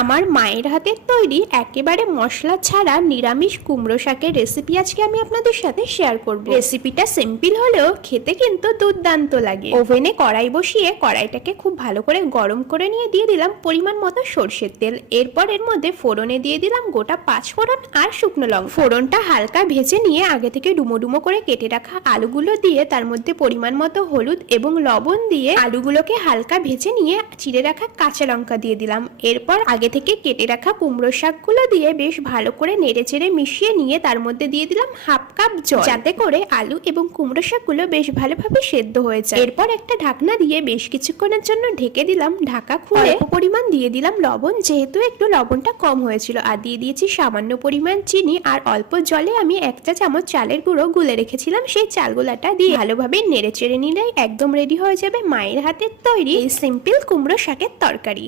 আমার মায়ের হাতের তৈরি একেবারে মশলা ছাড়া নিরামিষ কুমড়ো শাকের রেসিপি আজকে আমি আপনাদের সাথে শেয়ার করব। রেসিপিটা সিম্পল হলেও খেতে কিন্তু দুর্দান্ত লাগে। ওভেনে কড়াই বসিয়ে কড়াইটাকে খুব ভালো করে গরম করে নিয়ে দিয়ে দিলাম পরিমাণ মতো সরষের তেল। এরপর এর মধ্যে ফোড়নে দিয়ে দিলাম গোটা 5 ফোড়ন আর শুকনো লঙ্কা। ফোড়নটা হালকা ভেজে নিয়ে আগে থেকে ডুমো ডুমো করে কেটে রাখা আলুগুলো দিয়ে তার মধ্যে পরিমাণ মতো হলুদ এবং লবণ দিয়ে আলুগুলোকে হালকা ভেজে নিয়ে চিড়ে রাখা কাঁচা লঙ্কা দিয়ে দিলাম। এরপর আগে থেকে কেটে রাখা কুমড়ো শাকগুলো দিয়ে বেশ ভালো করে নেড়েচেড়ে মিশিয়ে নিয়ে তার মধ্যে দিয়ে দিলাম হাফ কাপ জল, যাতে করে আলু এবং কুমড়ো শাকগুলো বেশ ভালোভাবে সেদ্ধ হয়ে যায়। এরপর একটা ঢাকনা দিয়ে বেশ কিছুক্ষণের জন্য ঢেকে দিলাম। ঢাকা খুলে পরিমাণ দিয়ে দিলাম লবণ, যেহেতু একটু লবণটা কম হয়েছিল, আর দিয়ে দিয়েছি সামান্য পরিমাণ চিনি। আর অল্প জলে আমি 1 চা চামচ চালের গুঁড়ো গুলে রেখেছিলাম, সেই চাল গুলাটা দিয়ে ভালোভাবে নেড়েচেড়ে নিলেই একদম রেডি হয়ে যাবে মায়ের হাতের তৈরি এই সিম্পল কুমড়ো শাকের তরকারি।